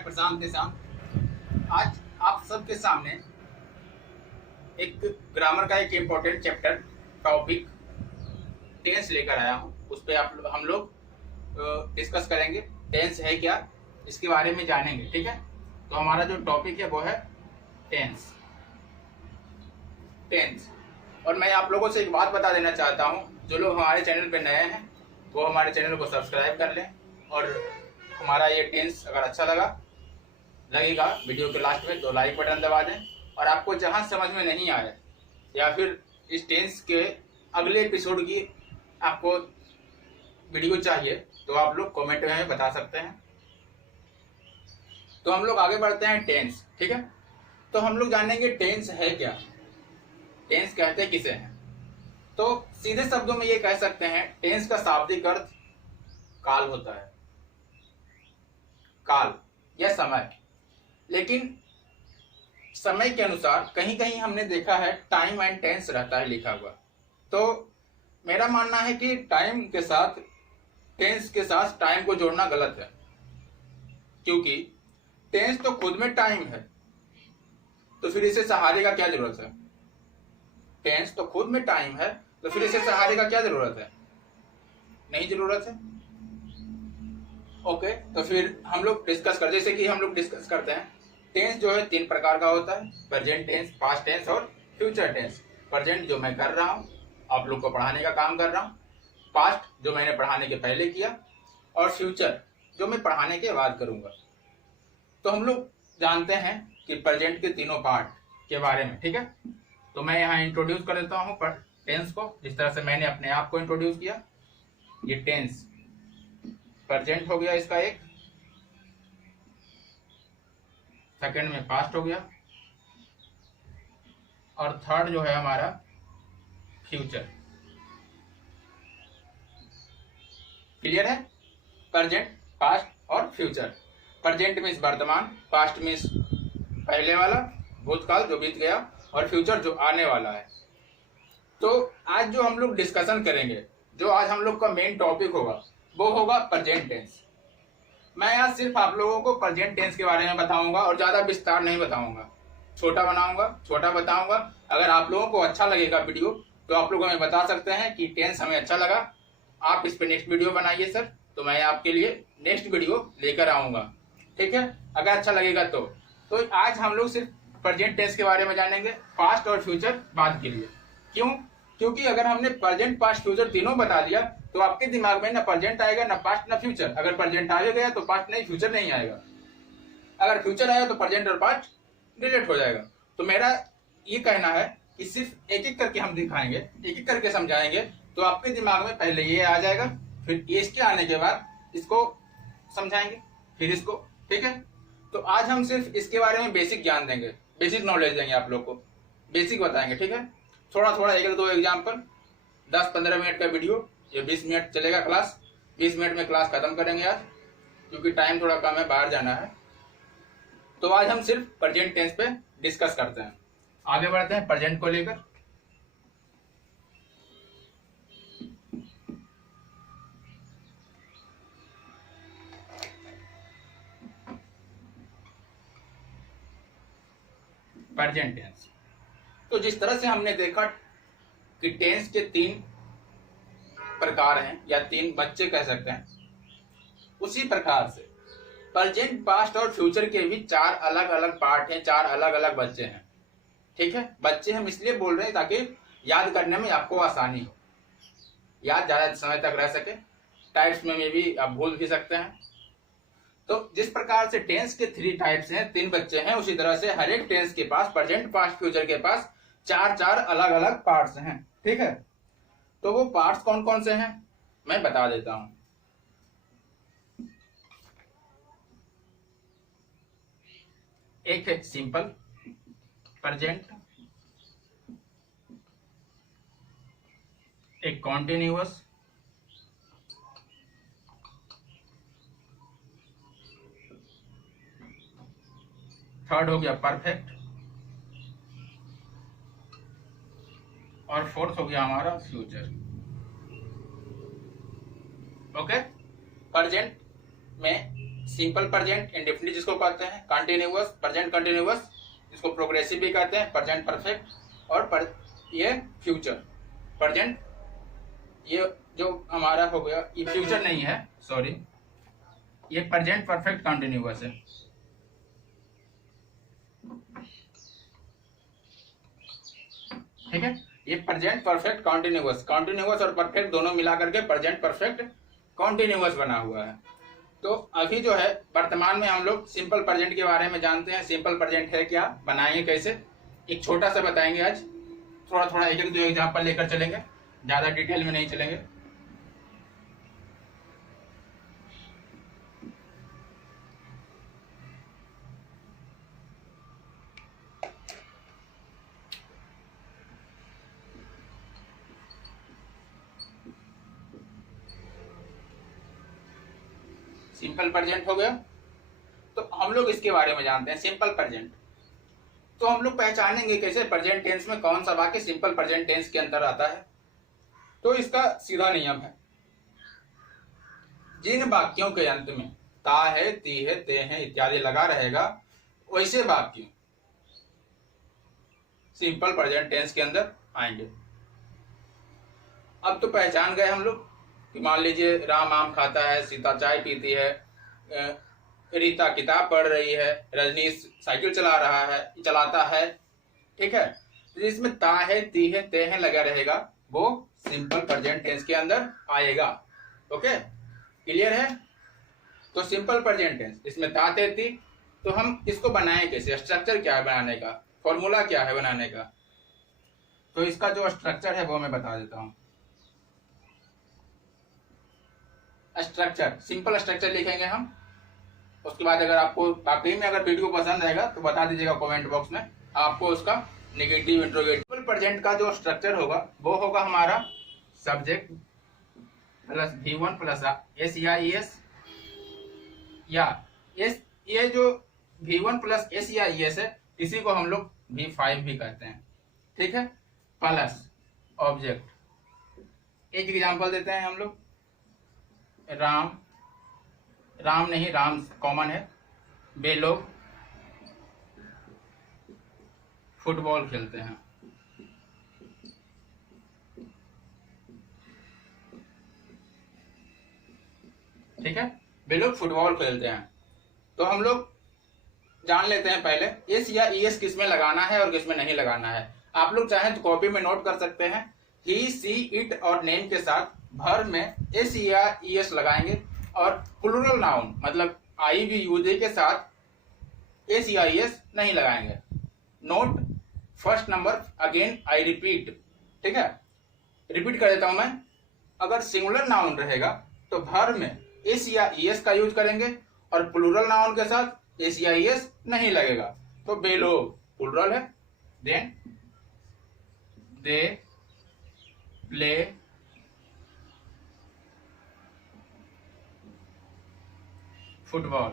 मैं प्रशांत देसाई आज आप सबके सामने एक ग्रामर का एक इम्पोर्टेंट चैप्टर टॉपिक टेंस लेकर आया हूँ। उस पर हम लोग डिस्कस करेंगे। टेंस है क्या, इसके बारे में जानेंगे। ठीक है, तो हमारा जो टॉपिक है वो है टेंस। और मैं आप लोगों से एक बात बता देना चाहता हूँ, जो लोग हमारे चैनल पे नए हैं वो हमारे चैनल को सब्सक्राइब कर लें। और हमारा ये टेंस अगर अच्छा लगेगा वीडियो के लास्ट में तो लाइक बटन दबा दें। और आपको जहाँ समझ में नहीं आए या फिर इस टेंस के अगले एपिसोड की आपको वीडियो चाहिए तो आप लोग कमेंट में बता सकते हैं। तो हम लोग आगे बढ़ते हैं टेंस। ठीक है, तो हम लोग जानेंगे टेंस है क्या, टेंस कहते किसे हैं। तो सीधे शब्दों में ये कह सकते हैं टेंस का शाब्दिक अर्थ काल होता है, काल या समय। लेकिन समय के अनुसार कहीं कहीं हमने देखा है टाइम एंड टेंस रहता है लिखा हुआ। तो मेरा मानना है कि टाइम के साथ टेंस के साथ टाइम को जोड़ना गलत है, क्योंकि टेंस तो खुद में टाइम है, तो फिर इसे सहारे का क्या जरूरत है। टेंस तो खुद में टाइम है तो फिर इसे सहारे का क्या जरूरत है, नहीं जरूरत है। ओके, तो फिर हम लोग डिस्कस कर, जैसे कि हम लोग डिस्कस करते हैं टेंस जो है 3 प्रकार का होता है, प्रेजेंट टेंस, पास्ट टेंस और फ्यूचर टेंस। प्रेजेंट जो मैं कर रहा हूँ, आप लोग को पढ़ाने का काम कर रहा हूँ, पास्ट जो मैंने पढ़ाने के पहले किया, और फ्यूचर जो मैं पढ़ाने के बाद करूँगा। तो हम लोग जानते हैं कि प्रेजेंट के तीनों पार्ट के बारे में। ठीक है, तो मैं यहाँ इंट्रोड्यूस कर देता हूँ टेंस को, जिस तरह से मैंने अपने आप को इंट्रोड्यूस किया। ये टेंस प्रेजेंट हो गया, इसका एक सेकंड में पास्ट हो गया, और थर्ड जो है हमारा फ्यूचर। क्लियर है, प्रेजेंट, पास्ट और फ्यूचर। प्रेजेंट मीन्स वर्तमान, पास्ट मीन्स पहले वाला भूतकाल जो बीत गया, और फ्यूचर जो आने वाला है। तो आज जो हम लोग डिस्कशन करेंगे, जो आज हम लोग का मेन टॉपिक होगा वो होगा प्रेजेंट टेंस। मैं आज सिर्फ आप लोगों को प्रेजेंट टेंस के बारे में बताऊंगा और ज्यादा विस्तार नहीं बताऊंगा, छोटा बनाऊंगा, छोटा बताऊंगा। अगर आप लोगों को अच्छा लगेगा वीडियो तो आप लोग हमें बता सकते हैं कि टेंस हमें अच्छा लगा, आप इस पे नेक्स्ट वीडियो बनाइए सर, तो मैं आपके लिए नेक्स्ट वीडियो लेकर आऊंगा। ठीक है, अगर अच्छा लगेगा तो आज हम लोग सिर्फ प्रेजेंट टेंस के बारे में जानेंगे, पास्ट और फ्यूचर बाद के लिए। क्यों? क्योंकि अगर हमने प्रेजेंट, पास्ट, फ्यूचर तीनों बता दिया तो आपके दिमाग में ना प्रेजेंट आएगा, ना पास्ट, ना फ्यूचर। अगर प्रेजेंट आ गया तो पास्ट नहीं, फ्यूचर नहीं आएगा। अगर फ्यूचर आया तो प्रेजेंट और पास्ट डिलीट हो जाएगा। तो मेरा ये कहना है कि सिर्फ एक एक करके हम दिखाएंगे, एक एक करके समझाएंगे, तो आपके दिमाग में पहले ये आ जाएगा, फिर इसके आने के बाद इसको समझाएंगे, फिर इसको। ठीक है, तो आज हम सिर्फ इसके बारे में बेसिक ज्ञान देंगे, बेसिक नॉलेज देंगे आप लोग को, बेसिक बताएंगे। ठीक है, थोड़ा थोड़ा एक दो एग्जाम्पल, 10-15 मिनट का वीडियो, ये 20 मिनट चलेगा क्लास। 20 मिनट में क्लास खत्म करेंगे आज, क्योंकि टाइम थोड़ा कम है, बाहर जाना है। तो आज हम सिर्फ प्रेजेंट टेंस पे डिस्कस करते हैं। आगे बढ़ते हैं प्रेजेंट को लेकर। प्रेजेंट टेंस, तो जिस तरह से हमने देखा कि टेंस के 3 प्रकार हैं, या 3 बच्चे कह सकते हैं, उसी प्रकार से प्रेजेंट, पास्ट और फ्यूचर के भी 4 अलग अलग पार्ट हैं, 4 अलग अलग बच्चे हैं। ठीक है, बच्चे हम इसलिए बोल रहे हैं ताकि याद करने में आपको आसानी हो, याद ज्यादा समय तक रह सके। टाइप्स में भी आप भूल भी सकते हैं। तो जिस प्रकार से टेंस के 3 टाइप्स हैं, 3 बच्चे हैं, उसी तरह से हर एक टेंस के पास, प्रेजेंट, पास्ट, फ्यूचर के पास 4 अलग अलग पार्ट्स हैं। ठीक है, तो वो पार्ट्स कौन कौन से हैं मैं बता देता हूं। एक है सिंपल प्रेजेंट, एक कॉन्टिन्यूअस, थर्ड हो गया परफेक्ट, और फोर्थ हो गया हमारा फ्यूचर। ओके, प्रेजेंट में सिंपल प्रेजेंट इंडेफिनिट जिसको कहते हैं, कंटिन्यूअस प्रेजेंट कंटिन्यूअस जिसको प्रोग्रेसिव भी कहते हैं, प्रेजेंट परफेक्ट और ये फ्यूचर प्रेजेंट, ये जो हमारा हो गया ये फ्यूचर नहीं है, सॉरी, ये प्रेजेंट परफेक्ट कंटिन्यूअस है। ठीक है, ये प्रेजेंट परफेक्ट कॉन्टिन्यूअस, कॉन्टिन्यूअस और परफेक्ट दोनों मिला करके प्रेजेंट परफेक्ट कॉन्टिन्यूअस बना हुआ है। तो अभी जो है वर्तमान में हम लोग सिंपल प्रेजेंट के बारे में जानते हैं। सिंपल प्रेजेंट है क्या, बनाएंगे कैसे, एक छोटा सा बताएंगे आज, थोड़ा थोड़ा एक एक दो एग्जाम्पल लेकर चलेंगे, ज्यादा डिटेल में नहीं चलेंगे। सिंपल प्रेजेंट हो गया, तो हम लोग इसके बारे में जानते हैं सिंपल प्रेजेंट। तो हम लोग पहचानेंगे कैसे प्रेजेंट टेंस में कौन सा वाक्य सिंपल प्रेजेंट टेंस के अंदर आता है। तो इसका सीधा नियम है, जिन वाक्यों के अंत में ता है, ती है, ते हैं इत्यादि लगा रहेगा, वैसे वाक्य सिंपल प्रेजेंट टेंस के अंदर आएंगे। अब तो पहचान गए हम लोग कि मान लीजिए राम आम खाता है, सीता चाय पीती है, रीता किताब पढ़ रही है, रजनीश साइकिल चलाता है। ठीक है, तो इसमें ता है, ती है, ते हैं लगा रहेगा, वो सिंपल प्रेजेंट टेंस के अंदर आएगा। ओके, क्लियर है। तो सिंपल प्रेजेंट टेंस इसमें ता, ते, ती, तो हम इसको बनाए कैसे, स्ट्रक्चर क्या है बनाने का, फॉर्मूला क्या है बनाने का। तो इसका जो स्ट्रक्चर है वो मैं बता देता हूं। स्ट्रक्चर, सिंपल स्ट्रक्चर लिखेंगे हम। उसके बाद अगर आपको वाकई में अगर वीडियो पसंद आएगा तो बता दीजिएगा कमेंट बॉक्स में, आपको उसका नेगेटिव इंट्रोगेटिव। प्रेजेंट का जो स्ट्रक्चर होगा वो होगा हमारा subject plus V1 plus S या ES, या एस, ये जो V1 प्लस एस या ES है इसी को हम लोग V5 भी कहते हैं। ठीक है, प्लस ऑब्जेक्ट। एक एग्जांपल देते हैं हम लोग, राम नहीं, राम कॉमन है, वे लोग फुटबॉल खेलते हैं। ठीक है, वे लोग फुटबॉल खेलते हैं। तो हम लोग जान लेते हैं पहले एस या ES किस में लगाना है और किस में नहीं लगाना है। आप लोग चाहें तो कॉपी में नोट कर सकते हैं, ही, सी, इट और नेम के साथ भर में एस या ES लगाएंगे, और प्लूरल नाउन मतलब आई भी यूजे के साथ एस या ES नहीं लगाएंगे। Node first number, again I repeat. ठीक है, रिपीट कर देता हूं मैं, अगर सिंगुलर नाउन रहेगा तो भर में एस या ES का यूज करेंगे, और प्लूरल नाउन के साथ एस या ES नहीं लगेगा। तो वे लोग प्लूरल है, then they play football.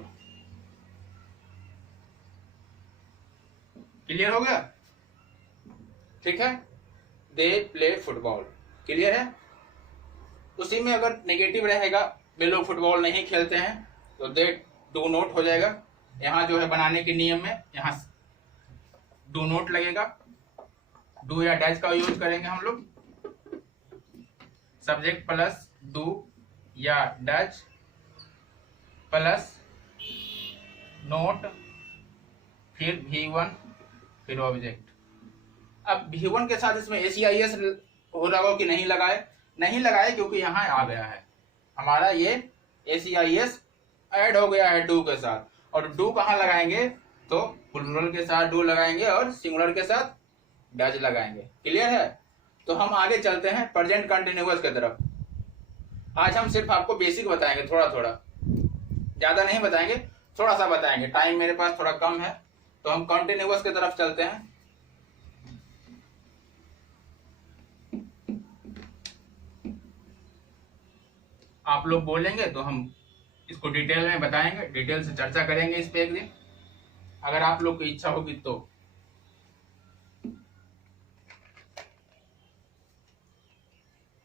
Clear हो गया। ठीक है, दे प्ले फुटबॉल, क्लियर है। उसी में अगर नेगेटिव रहेगा, वे लोग फुटबॉल नहीं खेलते हैं, तो दे डू नोट हो जाएगा। यहाँ जो है बनाने के नियम में यहाँ डू नोट लगेगा, डू या डैश का यूज करेंगे हम लोग। सब्जेक्ट प्लस डू या डैश प्लस नोट, फिर V1, फिर ऑब्जेक्ट। अब V1 के साथ इसमें एस या ES हो रहा हो कि नहीं लगाए, नहीं लगाए क्योंकि यहाँ आ गया है हमारा ये एस या ES ऐड हो गया है डू के साथ। और डू कहाँ लगाएंगे, तो प्लूरल के साथ डू लगाएंगे और सिंगुलर के साथ डज लगाएंगे। क्लियर है। तो हम आगे चलते हैं प्रेजेंट कंटिन्यूअस की तरफ। आज हम सिर्फ आपको बेसिक बताएंगे, थोड़ा थोड़ा, ज्यादा नहीं बताएंगे, थोड़ा सा बताएंगे, टाइम मेरे पास थोड़ा कम है। तो हम कंटिन्यूअस की तरफ चलते हैं। आप लोग बोलेंगे तो हम इसको डिटेल में बताएंगे, डिटेल से चर्चा करेंगे इस पे एक दिन, अगर आप लोग की इच्छा होगी तो।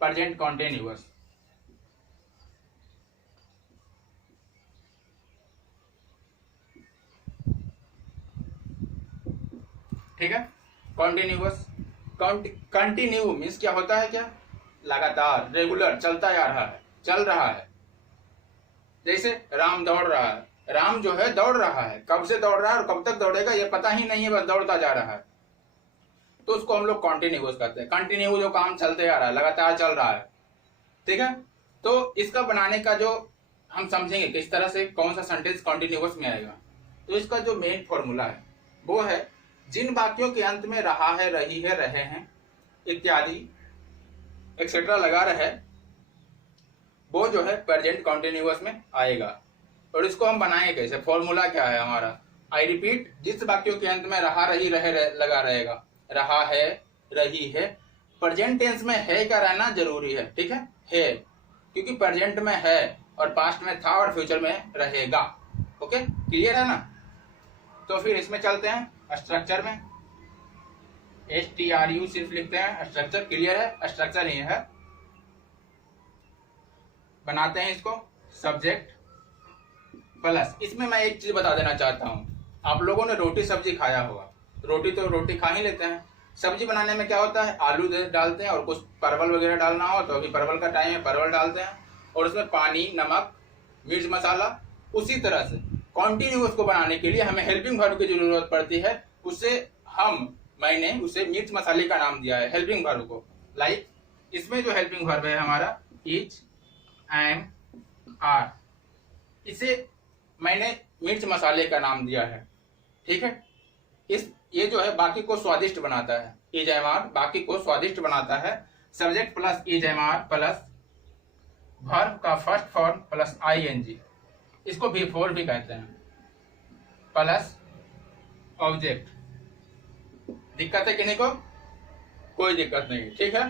प्रेजेंट कंटिन्यूअस, ठीक है। कॉन्टिन्यूअस, कंटिन्यू मीन्स क्या होता है, क्या लगातार, रेगुलर, चलता आ रहा है, चल रहा है। जैसे राम दौड़ रहा है, राम जो है दौड़ रहा है, कब से दौड़ रहा है और कब तक दौड़ेगा ये पता ही नहीं है, बस दौड़ता जा रहा है, तो उसको हम लोग कॉन्टिन्यूअस कहते हैं। कंटिन्यू जो काम चलते आ रहा है, लगातार चल रहा है, ठीक है। तो इसका बनाने का जो हम समझेंगे किस तरह से कौन सा सेंटेंस कॉन्टिन्यूअस में आएगा, तो इसका जो मेन फॉर्मूला है वो है जिन वाक्यों के अंत में रहा है, रही है, रहे हैं इत्यादि एक्सेट्रा लगा रहे, वो जो है प्रेजेंट कॉन्टिन्यूअस में आएगा। और इसको हम बनाएंगे कैसे, फॉर्मूला क्या है हमारा, आई रिपीट, जिस वाक्यों के अंत में रहा, रही, रहे लगा रहेगा, रहा है, रही है, प्रेजेंट टेंस में है क्या रहना जरूरी है, ठीक है क्योंकि प्रेजेंट में है और पास्ट में था और फ्यूचर में रहेगा। ओके, क्लियर है ना। तो फिर इसमें चलते हैं स्ट्रक्चर में, STRU सिर्फ लिखते हैं, स्ट्रक्चर क्लियर है, स्ट्रक्चर ही है। बनाते हैं इसको सब्जेक्ट प्लस, इसमें मैं एक चीज बता देना चाहता हूं, आप लोगों ने रोटी सब्जी खाया होगा, रोटी तो रोटी खा ही लेते हैं, सब्जी बनाने में क्या होता है, आलू डालते हैं और कुछ परवल वगैरह डालना हो तो अभी परवल का टाइम है, परवल डालते हैं और उसमें पानी, नमक, मिर्च मसाला। उसी तरह से कॉन्टिन्यूअस को बनाने के लिए हमें हेल्पिंग वर्ब की जरूरत पड़ती है, मैंने उसे मिर्च मसाले का नाम दिया है हेल्पिंग वर्ब को। लाइक इसमें जो हेल्पिंग वर्ब है हमारा इज, एम, आर, इसे मैंने मिर्च मसाले का नाम दिया है, ठीक है। ये जो है बाकी को स्वादिष्ट बनाता है, इज एम आर बाकी को स्वादिष्ट बनाता है। Subject plus is am are plus verb का फर्स्ट फॉर्म प्लस ING, इसको V4 भी कहते हैं, प्लस ऑब्जेक्ट। दिक्कत है किन्हीं को, कोई दिक्कत नहीं, ठीक है।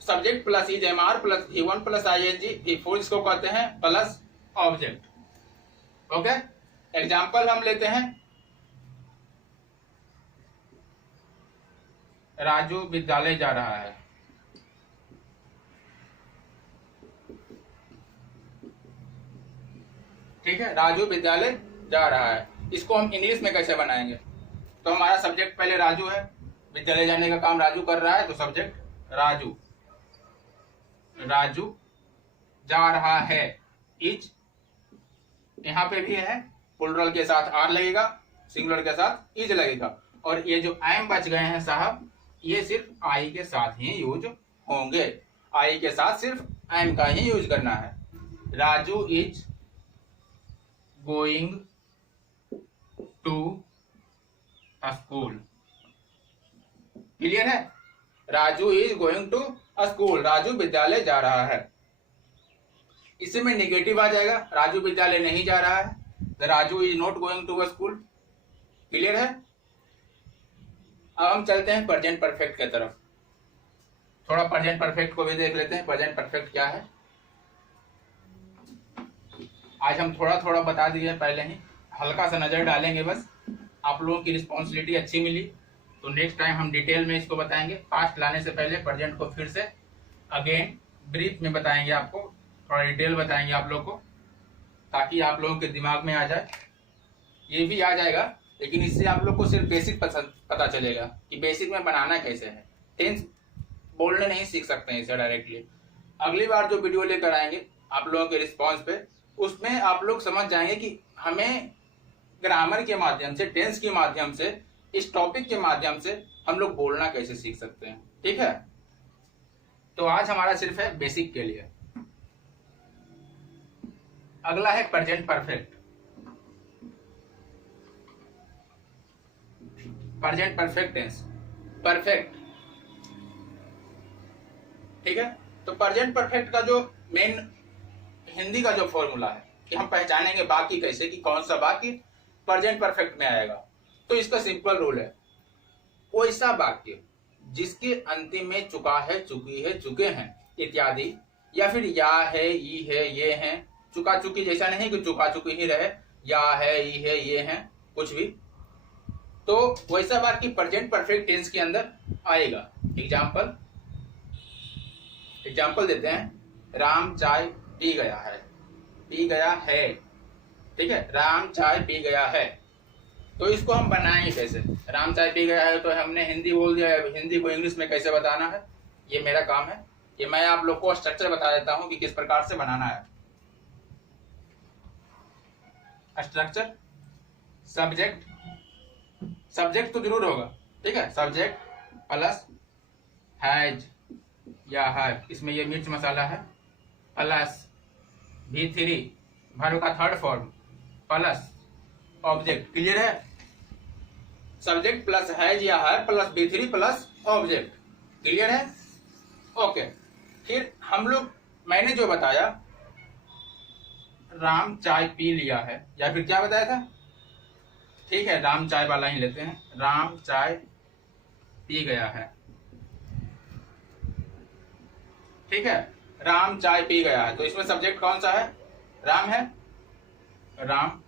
Subject plus is am are plus V1 plus ING, V4 इसको कहते हैं प्लस ऑब्जेक्ट। ओके, एग्जाम्पल हम लेते हैं, राजू विद्यालय जा रहा है, ठीक है, राजू विद्यालय जा रहा है। इसको हम इंग्लिश में कैसे बनाएंगे, तो हमारा सब्जेक्ट पहले राजू है, विद्यालय जाने का काम राजू कर रहा है, तो सब्जेक्ट राजू, राजू जा रहा है, इज, यहाँ पे भी है, प्लूरल के साथ आर लगेगा, सिंगुलर के साथ इज लगेगा, और ये जो एम बच गए हैं साहब, ये सिर्फ आई के साथ ही यूज होंगे, आई के साथ सिर्फ एम का ही यूज करना है। Raju is going to school, clear है, Raju is going to school, Raju विद्यालय जा रहा है। इसी में नेगेटिव आ जाएगा, राजू विद्यालय नहीं जा रहा है, Raju is not going to school, clear है। अब हम चलते हैं प्रेजेंट परफेक्ट की तरफ, थोड़ा प्रेजेंट परफेक्ट को भी देख लेते हैं, प्रेजेंट परफेक्ट क्या है। आज हम थोड़ा थोड़ा बता दिए पहले ही, हल्का सा नजर डालेंगे बस, आप लोगों की रिस्पॉन्सिबिलिटी अच्छी मिली तो नेक्स्ट टाइम हम डिटेल में इसको बताएंगे। पास्ट लाने से पहले प्रेजेंट को फिर से अगेन ब्रीफ में बताएंगे, आपको थोड़ा डिटेल बताएंगे आप लोग को, ताकि आप लोगों के दिमाग में आ जाए। ये भी आ जाएगा, लेकिन इससे आप लोग को सिर्फ बेसिक पता चलेगा कि बेसिक में बनाना कैसे है। टेंस बोलने नहीं सीख सकते हैं इसे डायरेक्टली। अगली बार जो वीडियो लेकर आएंगे आप लोगों के रिस्पॉन्स पे, उसमें आप लोग समझ जाएंगे कि हमें ग्रामर के माध्यम से, टेंस के माध्यम से, इस टॉपिक के माध्यम से हम लोग बोलना कैसे सीख सकते हैं, ठीक है। तो आज हमारा सिर्फ है बेसिक के लिए। अगला है present perfect. Present perfect tense, perfect, ठीक है। तो प्रेजेंट परफेक्ट का जो मेन हिंदी का जो फॉर्मूला है कि हम पहचानेंगे बाकी कैसे, कि कौन सा बाकी प्रेजेंट परफेक्ट में आएगा। तो इसका सिंपल रूल है, कोई सा वाक्य जिसके अंतिम में चुका है, चुकी है, चुके हैं इत्यादि, या फिर या है, ई है, ये है, चुका चुकी जैसा नहीं कि चुका चुकी ही रहे, या है, ई है, ये है, कुछ भी, तो वैसा वाक्य प्रेजेंट परफेक्ट टेंस के अंदर आएगा। एग्जाम्पल देते हैं, राम चाय पी गया है, पी गया है, ठीक है, राम चाय पी गया है। तो इसको हम बनाएंगे कैसे? राम चाय पी गया है तो हमने हिंदी बोल दिया है, हिंदी को इंग्लिश में कैसे बताना है, ये मेरा काम है। ये मैं आप लोग को स्ट्रक्चर बता देता हूं कि किस प्रकार से बनाना है। स्ट्रक्चर, सब्जेक्ट, सब्जेक्ट तो जरूर होगा, ठीक है। सब्जेक्ट प्लस हैज या हैव, इसमें ये मिर्च मसाला है, प्लस V3 वर्ब का third form, plus object. Clear है? सब्जेक्ट प्लस हैज या have plus V3 plus object. Clear है? ओके। फिर हम लोग, मैंने जो बताया राम चाय पी लिया है, या फिर क्या बताया था? ठीक है, राम चाय वाला ही लेते हैं। राम चाय पी गया है, ठीक है। राम चाय पी गया है, तो इसमें सब्जेक्ट कौन सा है? राम है, राम।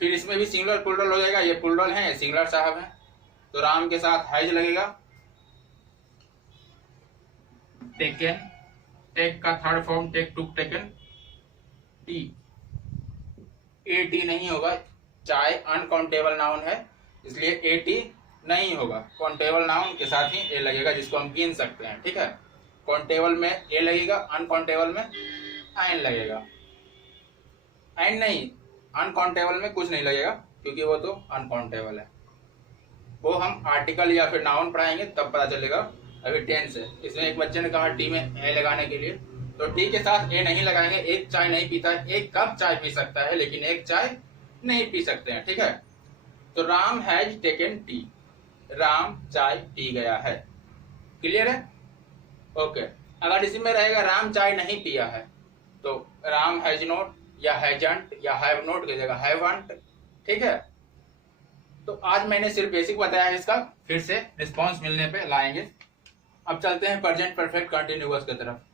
फिर इसमें भी सिंगुलर प्लूरल हो जाएगा, ये प्लूरल है, ये सिंगुलर साहब है, तो राम के साथ हैज लगेगा। टेकन, टेक का third form take, took, taken. T, A T नहीं होगा, चाय अनकाउंटेबल नाउन है, इसलिए ए टी नहीं होगा। काउंटेबल नाउन के साथ ही ए लगेगा, जिसको हम गिन सकते हैं, ठीक है। काउंटेबल में ए लगेगा, अनकाउंटेबल में एन लगेगा। एन नहीं, अनकाउंटेबल में कुछ नहीं लगेगा, क्योंकि वो तो अनकाउंटेबल है। वो हम आर्टिकल या फिर नाउन पढ़ाएंगे तब पता चलेगा। अभी टेंस है, इसमें एक बच्चे ने कहा टी में ए लगाने के लिए, तो टी के साथ ए नहीं लगाएंगे। एक चाय नहीं पीता है, एक कप चाय पी सकता है, लेकिन एक चाय नहीं पी सकते हैं, ठीक है। तो Ram has taken T, Ram चाय पी गया है। क्लियर है? ओके। अगर इसी में रहेगा राम चाय नहीं पिया है, तो राम हैज नॉट या हैजंट या हैव नॉट की जगह हैवंट, ठीक है। तो आज मैंने सिर्फ बेसिक बताया है इसका, फिर से रिस्पॉन्स मिलने पे लाएंगे। अब चलते हैं प्रेजेंट परफेक्ट कंटिन्यूअस की तरफ।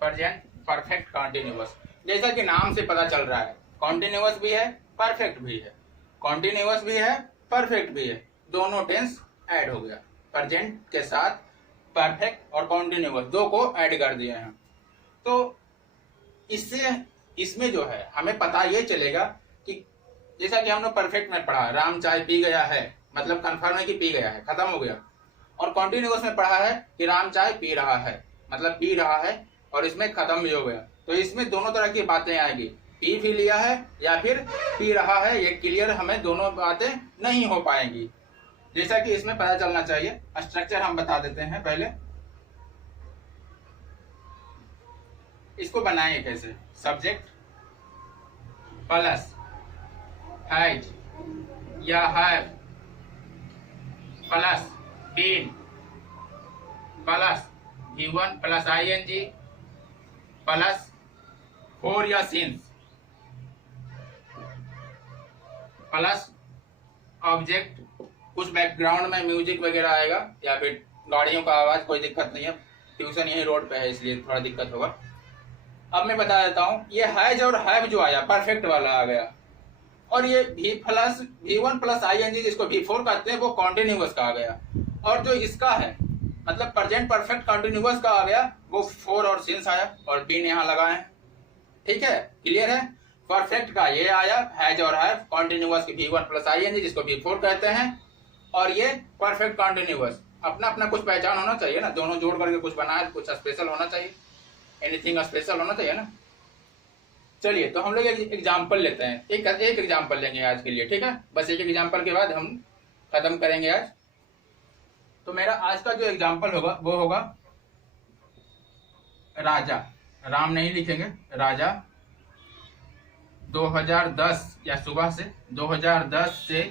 प्रेजेंट परफेक्ट कंटिन्यूअस, जैसा कि नाम से पता चल रहा है, कॉन्टिन्यूअस भी है, परफेक्ट भी है। कॉन्टिन्यूअस भी है, परफेक्ट भी है, दोनों टेंस ऐड हो गया। प्रेजेंट के साथ परफेक्ट और कॉन्टिन्यूअस दो को ऐड कर दिए हैं। तो इससे इसमें जो है हमें पता ये चलेगा कि जैसा कि हमने परफेक्ट में पढ़ा, राम चाय पी गया है, मतलब कंफर्म है कि पी गया है, खत्म हो गया। और कॉन्टिन्यूअस में पढ़ा है कि राम चाय पी रहा है, मतलब पी रहा है, और इसमें खत्म भी हो गया। तो इसमें दोनों तरह की बातें आएगी, पी भी लिया है या फिर पी रहा है, ये क्लियर हमें दोनों बातें नहीं हो पाएंगी, जैसा कि इसमें पता चलना चाहिए। स्ट्रक्चर हम बता देते हैं पहले, इसको बनाएंगे कैसे। सब्जेक्ट प्लस हैज या have plus been plus V1 plus ING plus for या सिंस प्लस ऑब्जेक्ट। कुछ बैकग्राउंड में म्यूजिक वगैरह आएगा या फिर गाड़ियों का आवाज, कोई दिक्कत नहीं है, ट्यूशन यही रोड पे है इसलिए थोड़ा दिक्कत होगा। अब मैं बता देता हूँ, ये हैज और हैव जो आया परफेक्ट वाला आ गया, और ये V1 प्लस ING जिसको V4 कहते हैं वो कॉन्टिन्यूअस का आ गया, और जो इसका है मतलब प्रेजेंट परफेक्ट कंटिन्यूअस का आ गया वो फोर और सिंस आया, और बीन यहाँ लगाए हैं, ठीक है। क्लियर है? परफेक्ट का ये आया हैज और हैव, कॉन्टिन्यूअस की V1 प्लस ING जिसको V4 कहते हैं, और ये परफेक्ट कंटिन्यूअस। अपना अपना कुछ पहचान होना चाहिए ना, दोनों जोड़ करके कुछ बनाए, कुछ स्पेशल होना चाहिए, एनीथिंग स्पेशल होना चाहिए ना। चलिए, तो हम लोग एक एग्जाम्पल लेते हैं, एक एग्जाम्पल लेंगे आज के लिए, ठीक है। बस एक एग्जाम्पल के बाद हम खत्म करेंगे आज। तो मेरा आज का जो एग्जाम्पल होगा वो होगा राजा, राम नहीं लिखेंगे, राजा 2010 या सुबह से 2010 से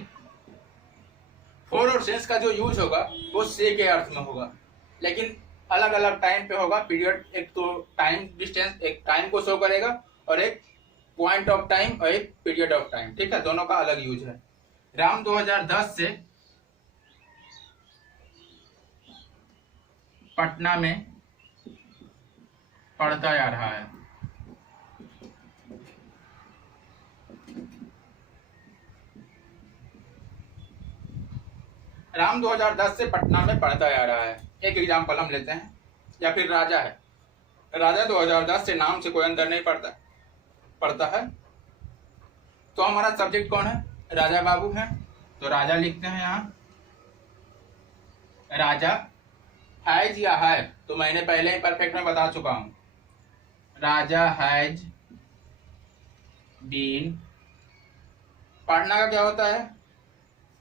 फोर और सेंस का जो यूज होगा वो से के अर्थ में होगा, लेकिन अलग अलग टाइम पे होगा। पीरियड, एक तो टाइम डिस्टेंस, एक टाइम को शो करेगा, और एक पॉइंट ऑफ टाइम और एक पीरियड ऑफ टाइम, ठीक है, दोनों का अलग यूज है। राम 2010 से पटना में पढ़ता जा रहा है। राम 2010 से पटना में पढ़ता जा रहा है। एक एग्जाम्पल हम लेते हैं, या फिर राजा है। राजा 2010 से नाम से कोई अंदर नहीं पढ़ता है, तो हमारा सब्जेक्ट कौन है? राजा बाबू है, तो राजा लिखते हैं यहाँ। राजा हैज या है, तो मैंने पहले ही परफेक्ट में बता चुका हूं। राजा हैज बीन, पढ़ना का क्या होता है?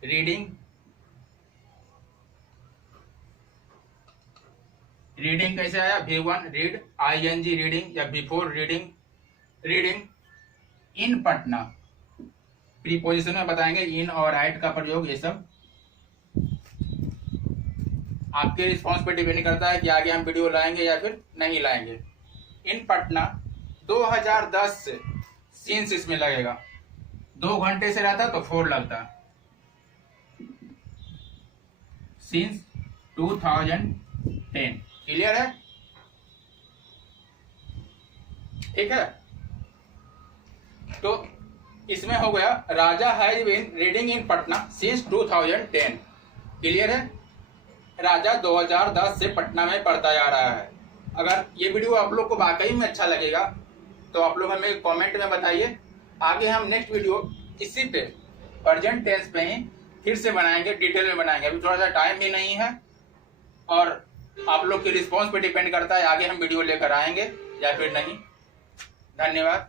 रीडिंग। रीडिंग कैसे आया? V1 रीड, ING रीडिंग, या before reading reading. In Patna, preposition में बताएंगे इन और एट का प्रयोग। ये सब आपके रिस्पॉन्स पे डिपेंड करता है कि आगे हम वीडियो लाएंगे या फिर नहीं लाएंगे। इन पटना 2010 से सिंस इसमें लगेगा। 2 घंटे से रहता तो 4 लगता। सिंस 2010। क्लियर है? ठीक है, तो इसमें हो गया Raja has been reading in Patna since 2010। Clear है? राजा 2010 से पटना में पढ़ता जा रहा है। अगर ये वीडियो आप लोग को वाकई में अच्छा लगेगा तो आप लोग हमें कमेंट में बताइए। आगे हम नेक्स्ट वीडियो इसी पे प्रेजेंट टेंस पे ही फिर से बनाएंगे, डिटेल में बनाएंगे। अभी थोड़ा सा टाइम भी नहीं है और आप लोग के रिस्पॉन्स पे डिपेंड करता है आगे हम वीडियो लेकर आएंगे या फिर नहीं। धन्यवाद।